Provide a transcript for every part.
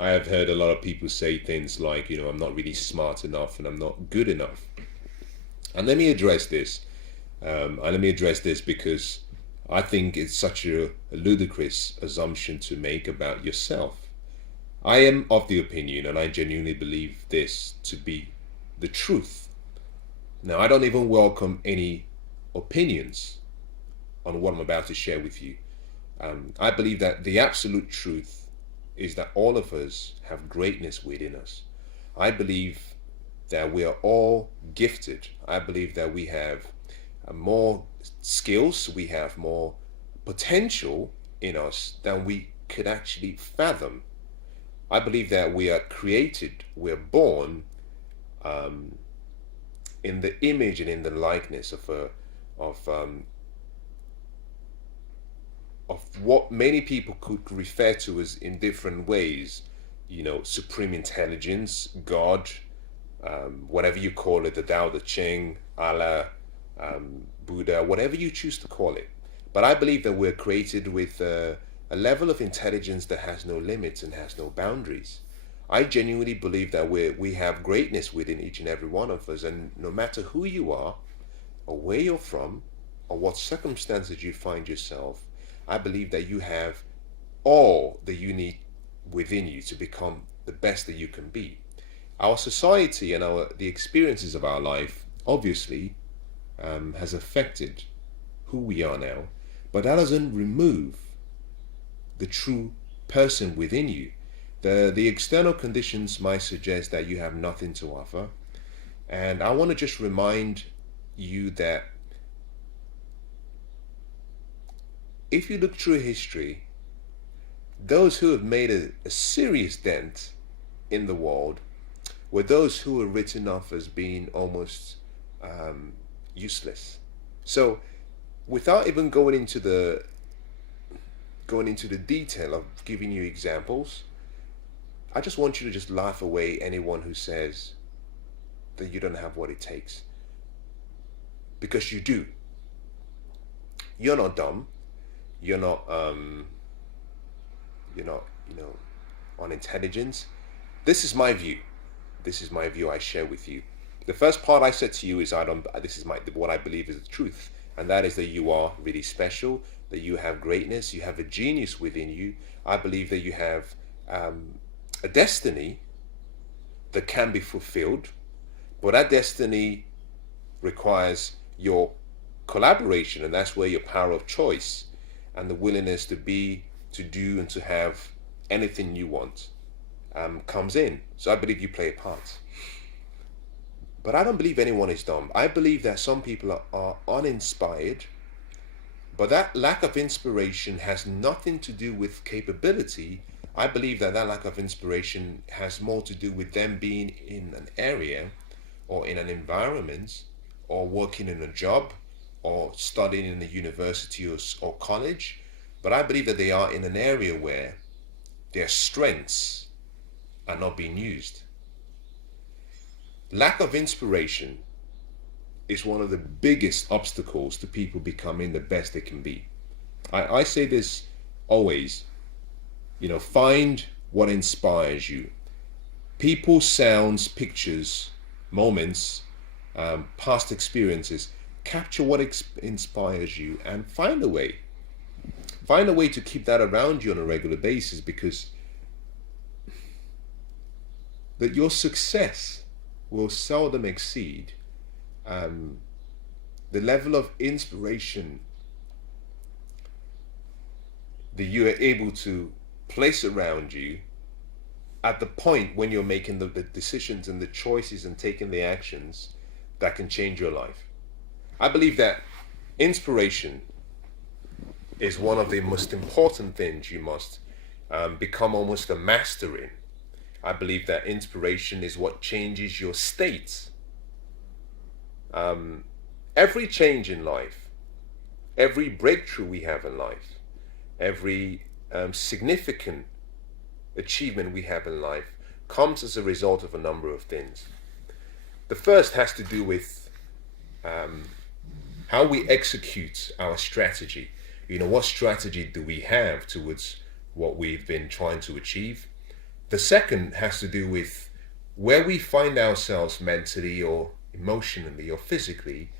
I have heard a lot of people say things like, I'm not really smart enough and I'm not good enough. And let me address this. And let me address this because I think it's such a ludicrous assumption to make about yourself. I am of the opinion, and I genuinely believe this to be the truth. Now, I don't even welcome any opinions on what I'm about to share with you. I believe that the absolute truth is that all of us have greatness within us. I believe that we are all gifted. I believe that we have more skills, we have more potential in us than we could actually fathom. I believe that we are created, we're born um, in the image and in the likeness of um, of what many people could refer to as in different ways, supreme intelligence, God, whatever you call it, the Tao Te Ching, Allah, Buddha, whatever you choose to call it. But I believe that we're created with a level of intelligence that has no limits and has no boundaries. I genuinely believe that we have greatness within each and every one of us, and no matter who you are, or where you're from, or what circumstances you find yourself, I believe that you have all that you need within you to become the best that you can be. Our society and the experiences of our life obviously has affected who we are now, but that doesn't remove the true person within you. The external conditions might suggest that you have nothing to offer, and I want to just remind you that if you look through history, those who have made a serious dent in the world were those who were written off as being almost useless. So, without even going into the detail of giving you examples, I just want you to just laugh away anyone who says that you don't have what it takes, because you do. You're not dumb. You're not you're not unintelligent. This is my view. This is my view I share with you. The first part I said to you is I don't. This is what I believe is the truth, and that is that you are really special. That you have greatness. You have a genius within you. I believe that you have a destiny that can be fulfilled, but that destiny requires your collaboration, and that's where your power of choice and the willingness to be, to do, and to have anything you want comes in. So I believe you play a part. But I don't believe anyone is dumb. I believe that some people are uninspired, but that lack of inspiration has nothing to do with capability. I believe that lack of inspiration has more to do with them being in an area or in an environment or working in a job or studying in a university or college. But I believe that they are in an area where their strengths are not being used. Lack of inspiration is one of the biggest obstacles to people becoming the best they can be. I say this always, find what inspires you. People, sounds, pictures, moments, past experiences. Capture what inspires you and find a way. Find a way to keep that around you on a regular basis, because that your success will seldom exceed the level of inspiration that you are able to place around you at the point when you're making the decisions and the choices and taking the actions that can change your life. I believe that inspiration is one of the most important things you must become almost a master in. I believe that inspiration is what changes your state. Every change in life, every breakthrough we have in life, every significant achievement we have in life comes as a result of a number of things. The first has to do with how we execute our strategy. What strategy do we have towards what we've been trying to achieve? The second has to do with where we find ourselves mentally or emotionally or physically,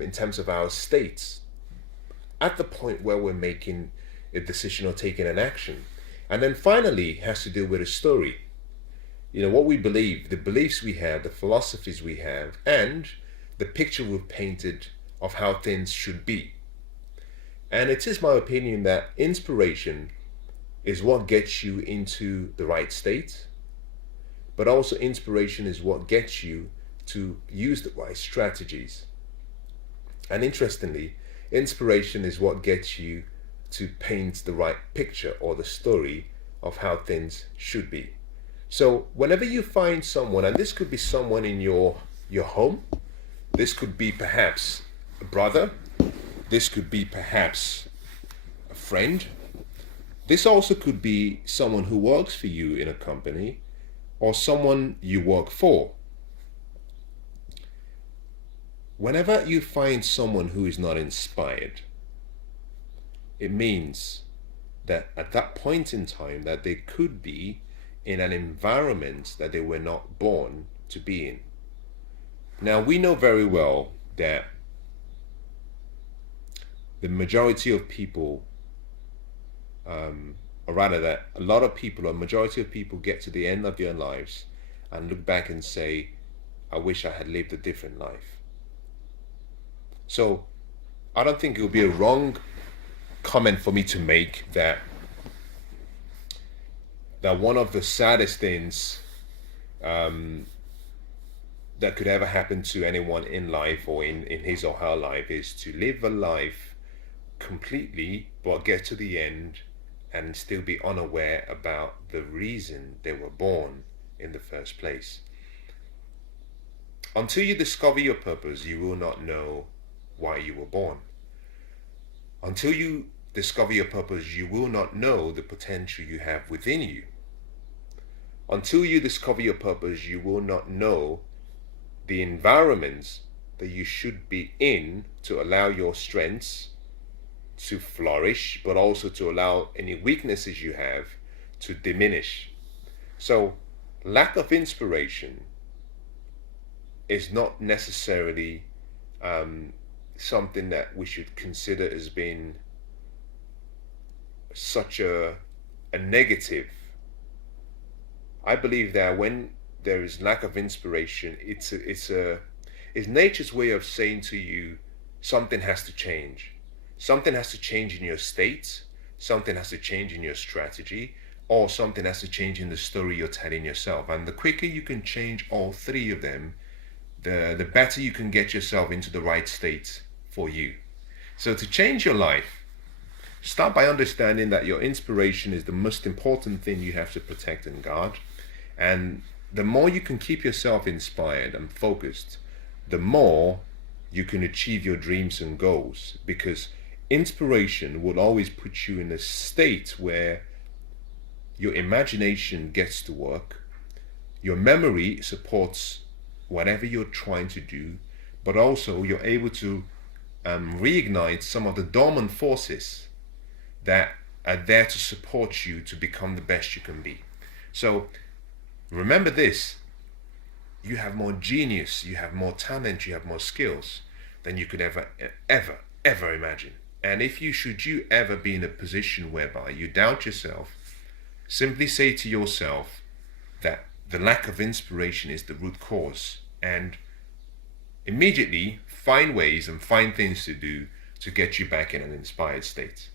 in terms of our states at the point where we're making a decision or taking an action. And then finally has to do with a story. What we believe, the beliefs we have, the philosophies we have, and the picture we've painted of how things should be. And it is my opinion that inspiration is what gets you into the right state, but also inspiration is what gets you to use the right strategies. And interestingly, inspiration is what gets you to paint the right picture or the story of how things should be. So whenever you find someone, and this could be someone in your home, this could be perhaps a brother, this could be perhaps a friend, this also could be someone who works for you in a company or someone you work for. Whenever you find someone who is not inspired, it means that at that point in time that they could be in an environment that they were not born to be in. Now, we know very well that the majority of people, or rather that a lot of people, or majority of people, get to the end of their lives and look back and say, I wish I had lived a different life. So I don't think it would be a wrong comment for me to make that one of the saddest things that could ever happen to anyone in life or in his or her life is to live a life completely but get to the end and still be unaware about the reason they were born in the first place. Until you discover your purpose, you will not know why you were born. Until you discover your purpose, you will not know the potential you have within you. Until you discover your purpose, you will not know the environments that you should be in to allow your strengths to flourish, but also to allow any weaknesses you have to diminish. So, lack of inspiration is not necessarily something that we should consider as being such a negative. I believe that when there is lack of inspiration, it's nature's way of saying to you, something has to change. Something has to change in your state, something has to change in your strategy, or something has to change in the story you're telling yourself. And the quicker you can change all three of them, the better you can get yourself into the right state for you. So to change your life, start by understanding that your inspiration is the most important thing you have to protect and guard. And the more you can keep yourself inspired and focused, the more you can achieve your dreams and goals, because inspiration will always put you in a state where your imagination gets to work, your memory supports whatever you're trying to do, but also you're able to reignite some of the dormant forces that are there to support you to become the best you can be. So remember this: you have more genius, you have more talent, you have more skills than you could ever imagine. And if you ever be in a position whereby you doubt yourself, simply say to yourself that the lack of inspiration is the root cause, and immediately find ways and find things to do to get you back in an inspired state.